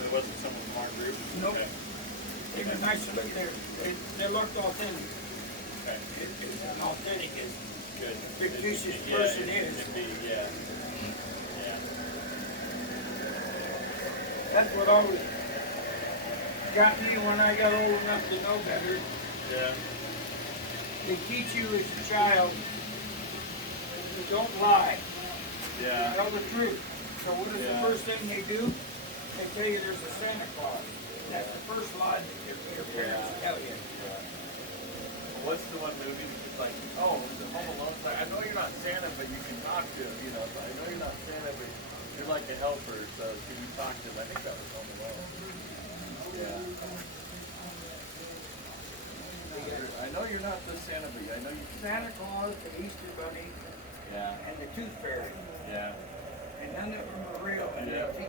There wasn't someone from our group? Nope. Okay. It was nice to look at there. They looked authentic. Okay. It's an authentic as Good. fictitious Yeah, person it is. can be, yeah. Yeah. That's what always got me when I got old enough to know better. Yeah. They teach you as a child, you don't lie. Yeah. Tell the truth. So what is the Yeah. first thing they do? They tell you there's a Santa Claus. That's the first lie that your parents tell you. What's the one movie that's like, oh, is it Home Alone? It's like, I know you're not Santa, but you can talk to him. You know, so I know you're not Santa, but you're like a helper. So can you talk to him? I think that was Home Alone. Yeah. I know you're not the Santa, but I know you can. Santa Claus, the Easter Bunny, Yeah. and the Tooth Fairy. Yeah. And none of them are real. And Yeah. they